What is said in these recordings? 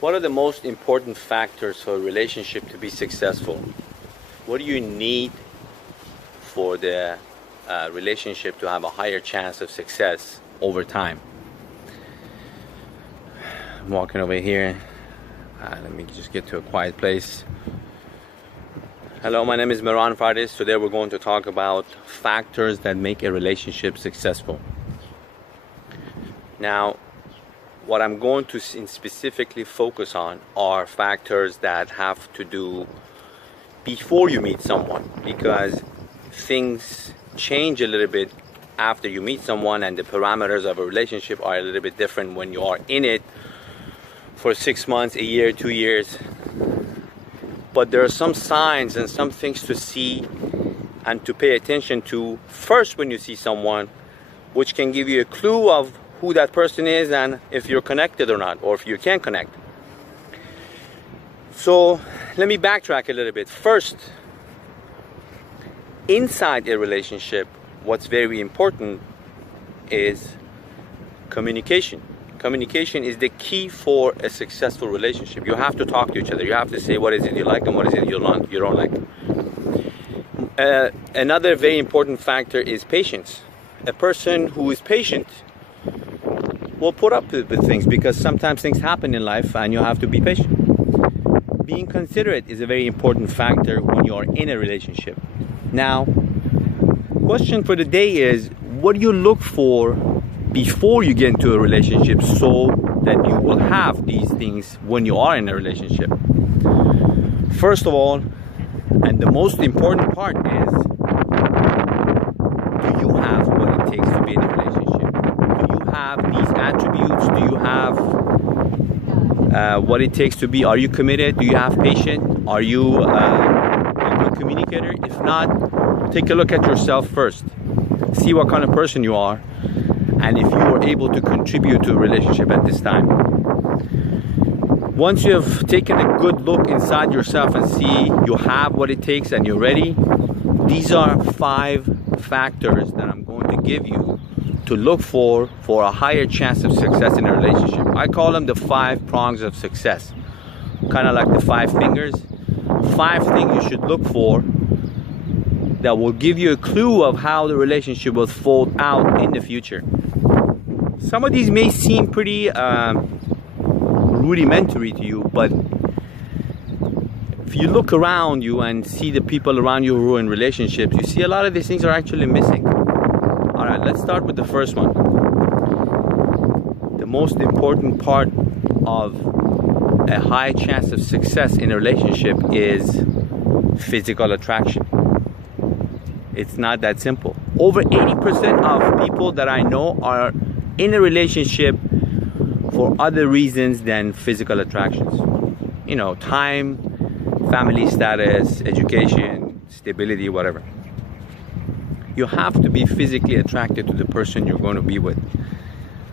What are the most important factors for a relationship to be successful? What do you need for the relationship to have a higher chance of success over time? I'm walking over here. Let me just get to a quiet place. Hello, my name is Miran Faris. Today we're going to talk about factors that make a relationship successful. Now, what I'm going to specifically focus on are factors that have to do before you meet someone, because things change a little bit after you meet someone, and the parameters of a relationship are a little bit different when you are in it for 6 months, a year, 2 years. But there are some signs and some things to see and to pay attention to first when you see someone, which can give you a clue of who that person is and if you're connected or not, or if you can connect. So let me backtrack a little bit. First, inside a relationship, what's very important is communication. Communication is the key for a successful relationship. You have to talk to each other. You have to say what is it you like and what is it you don't like. Another very important factor is patience. A person who is patient will put up with things, because sometimes things happen in life and you have to be patient. Being considerate is a very important factor when you are in a relationship. Now, question for the day is, what do you look for before you get into a relationship so that you will have these things when you are in a relationship? First of all, and the most important part is, do you have what it takes to be in a relationship? Do you have these attributes? Do you have what it takes to be? Are you committed? Do you have patience? Are you a good communicator? If not, take a look at yourself first. See what kind of person you are, and if you are able to contribute to a relationship at this time. Once you have taken a good look inside yourself and see you have what it takes and you're ready, these are 5 factors that I'm going to give you to look for a higher chance of success in a relationship. I call them the 5 prongs of success, kind of like the 5 fingers. 5 things you should look for that will give you a clue of how the relationship will fold out in the future. Some of these may seem pretty rudimentary to you, but if you look around you and see the people around you who are in relationships, you see a lot of these things are actually missing. Alright, let's start with the first one. The most important part of a high chance of success in a relationship is physical attraction. It's not that simple. Over 80% of people that I know are in a relationship for other reasons than physical attractions. You know, time, family status, education, stability, whatever. You have to be physically attracted to the person you're going to be with.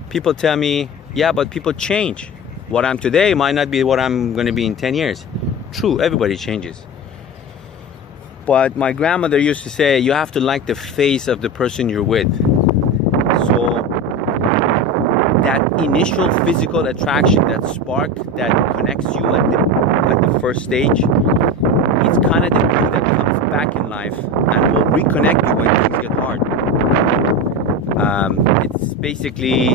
People tell me, yeah, but people change. What I'm today might not be what I'm going to be in 10 years. True, everybody changes. But my grandmother used to say, you have to like the face of the person you're with. So that initial physical attraction, that spark that connects you at the first stage, it's kind of the glue that comes back in life and will reconnect you when things get hard. It's basically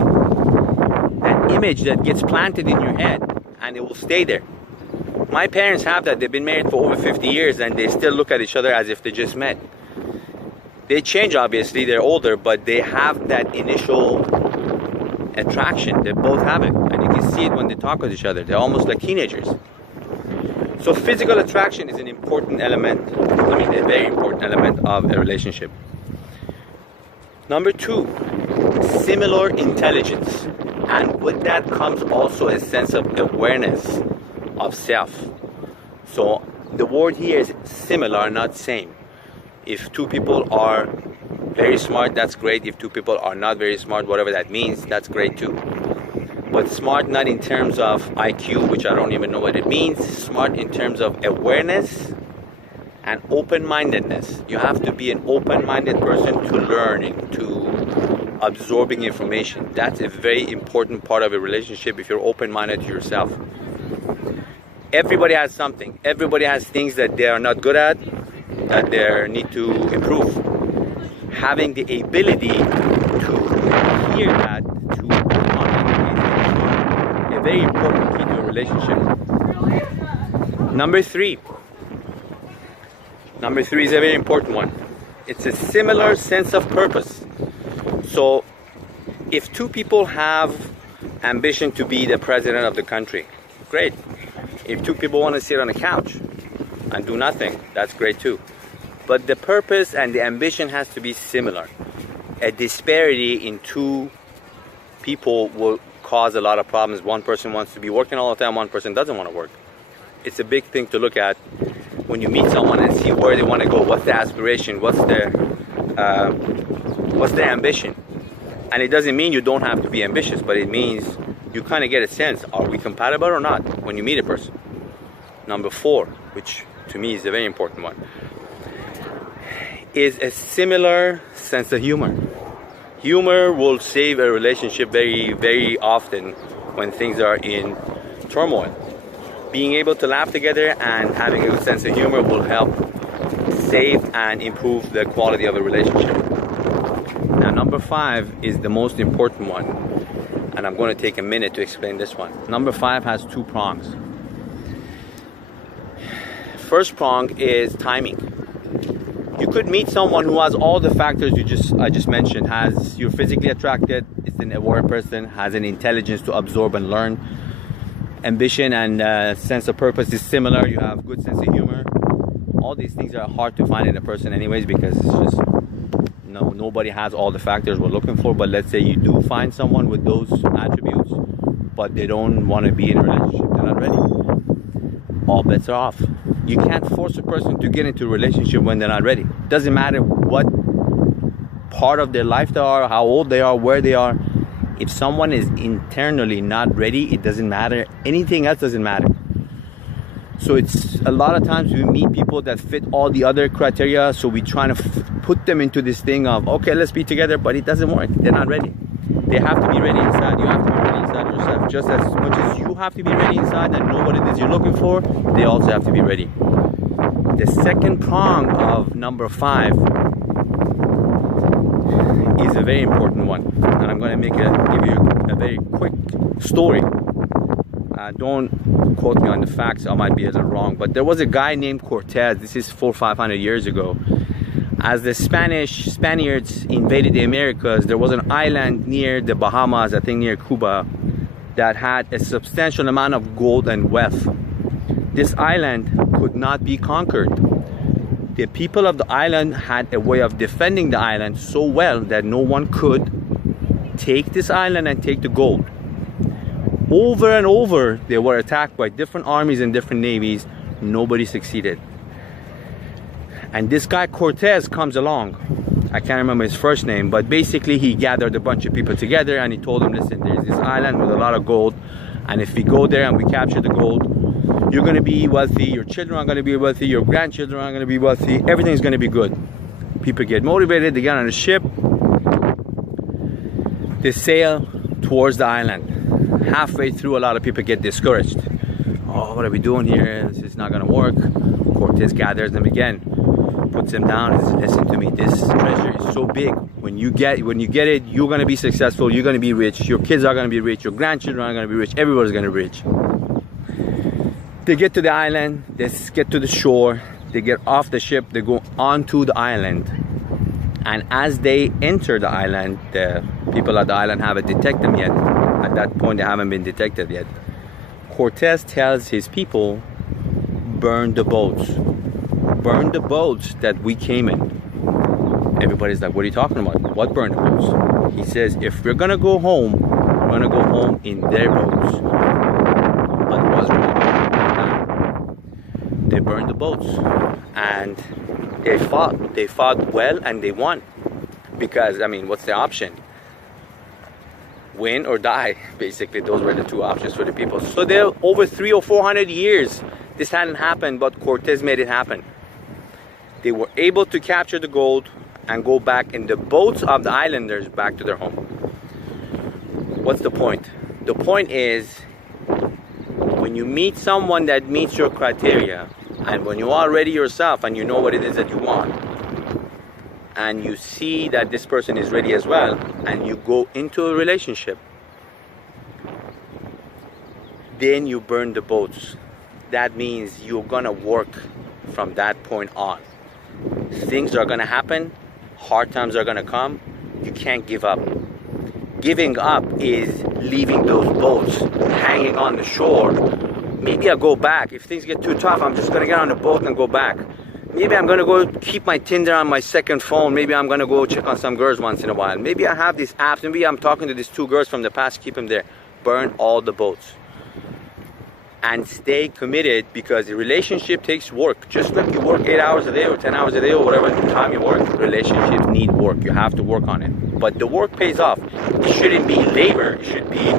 that image that gets planted in your head and it will stay there. My parents have that. They've been married for over 50 years and they still look at each other as if they just met. They change, obviously, they're older, but they have that initial attraction. They both have it, and you can see it when they talk with each other. They're almost like teenagers. So physical attraction is an important element, a very important element of a relationship. Number 2, similar intelligence. And with that comes also a sense of awareness of self. So the word here is similar, not same. If 2 people are very smart, that's great. If 2 people are not very smart, whatever that means, that's great too. But smart not in terms of IQ, which I don't even know what it means. Smart in terms of awareness and open-mindedness. You have to be an open-minded person to learning, to absorbing information. That's a very important part of a relationship if you're open-minded to yourself. Everybody has something. Everybody has things that they are not good at, that they need to improve. Having the ability to hear that, to work on it, is a very important key to a relationship. Number three is a very important one. It's a similar sense of purpose. So if two people have ambition to be the president of the country, great. If two people want to sit on a couch and do nothing, that's great too. But the purpose and the ambition has to be similar. A disparity in two people will cause a lot of problems. One person wants to be working all the time, one person doesn't want to work. It's a big thing to look at when you meet someone and see where they want to go, what's their aspiration, what's their ambition. And it doesn't mean you don't have to be ambitious, but it means you kind of get a sense, are we compatible or not, when you meet a person. Number 4, which to me is a very important one, is a similar sense of humor. Humor will save a relationship very, very often when things are in turmoil. Being able to laugh together and having a good sense of humor will help save and improve the quality of a relationship. Now, number 5 is the most important one, and I'm going to take a minute to explain this one. Number 5 has 2 prongs. First prong is timing. You could meet someone who has all the factors I just mentioned. You're physically attracted, is an aware person, has an intelligence to absorb and learn. Ambition and sense of purpose is similar. You have good sense of humor. All these things are hard to find in a person anyways, because it's just nobody has all the factors we're looking for. But let's say you do find someone with those attributes, but they don't want to be in a relationship, they're not ready. All bets are off. You can't force a person to get into a relationship when they're not ready. Doesn't matter what part of their life they are, how old they are, where they are. If someone is internally not ready, it doesn't matter. Anything else doesn't matter. So it's a lot of times we meet people that fit all the other criteria, so we try to put them into this thing of, okay, let's be together, but it doesn't work. They're not ready. They have to be ready inside. You have to be ready inside yourself. Just as much as you have to be ready inside and know what it is you're looking for, they also have to be ready. The second prong of number 5 is a very important one, and I'm going to give you a very quick story. Don't quote me on the facts, I might be a little wrong, but there was a guy named Cortez. This is 400 or 500 years ago. As the Spaniards invaded the Americas, there was an island near the Bahamas, I think near Cuba, that had a substantial amount of gold and wealth. This island could not be conquered. The people of the island had a way of defending the island so well that no one could take this island and take the gold. Over and over, they were attacked by different armies and different navies. Nobody succeeded. And this guy Cortez comes along. I can't remember his first name, but basically he gathered a bunch of people together and he told them, listen, there's this island with a lot of gold, and if we go there and we capture the gold, you're going to be wealthy, your children are going to be wealthy, your grandchildren are going to be wealthy, everything's going to be good. People get motivated, they get on a ship, they sail towards the island. Halfway through, a lot of people get discouraged. Oh, what are we doing here? This is not going to work. Cortez gathers them again, puts them down and says, listen to me, this treasure is so big. When you get it, you're going to be successful, you're going to be rich, your kids are going to be rich, your grandchildren are going to be rich, everybody's going to be rich. They get to the island, they get to the shore, they get off the ship, they go onto the island. And as they enter the island, the people at the island haven't detected them yet. At that point, they haven't been detected yet. Cortez tells his people, burn the boats. Burn the boats that we came in. Everybody's like, what are you talking about? What burn the boats? He says, if we're gonna go home, we're gonna go home in their boats. Otherwise, we're not going to go. They burned the boats. And they fought. They fought well and they won. Because, I mean, what's the option? Win or die, basically. Those were the 2 options for the people. So there, over 300 or 400 years, this hadn't happened, but Cortez made it happen. They were able to capture the gold and go back in the boats of the islanders back to their home. What's the point? The point is, when when you meet someone that meets your criteria, and when you are ready yourself and you know what it is that you want, and you see that this person is ready as well, and you go into a relationship, then you burn the boats. That means you're gonna work from that point on. Things are gonna happen, hard times are gonna come, you can't give up. Giving up is leaving those boats hanging on the shore. Maybe I'll go back. If things get too tough, I'm just gonna get on the boat and go back. Maybe I'm gonna go keep my Tinder on my second phone. Maybe I'm gonna go check on some girls once in a while. Maybe I have these apps. Maybe I'm talking to these 2 girls from the past, keep them there. Burn all the boats. And stay committed, because the relationship takes work. Just like you work 8 hours a day or 10 hours a day or whatever time you work, relationships need work. You have to work on it. But the work pays off. It shouldn't be labor. It should be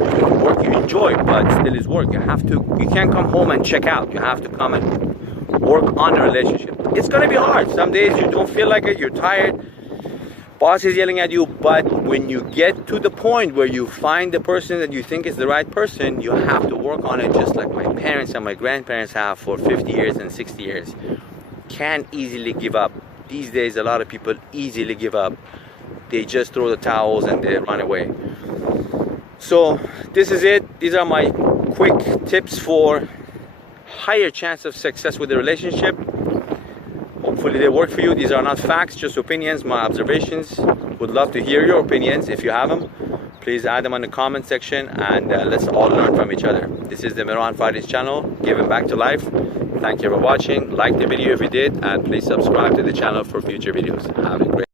work you enjoy, but still is work. You can't come home and check out. You have to come and work on a relationship. It's gonna be hard. Some days you don't feel like it, you're tired. Boss is yelling at you, but when you get to the point where you find the person that you think is the right person, you have to work on it, just like my parents and my grandparents have for 50 years and 60 years. Can't easily give up. These days, a lot of people easily give up. They just throw the towels and they run away. So this is it. These are my quick tips for higher chance of success with the relationship. Hopefully they work for you. These are not facts, just opinions, my observations. Would love to hear your opinions. If you have them, please add them in the comment section, and let's all learn from each other. This is the Miran Fari's channel, giving back to life. Thank you for watching. Like the video if you did, and please subscribe to the channel for future videos. Have a great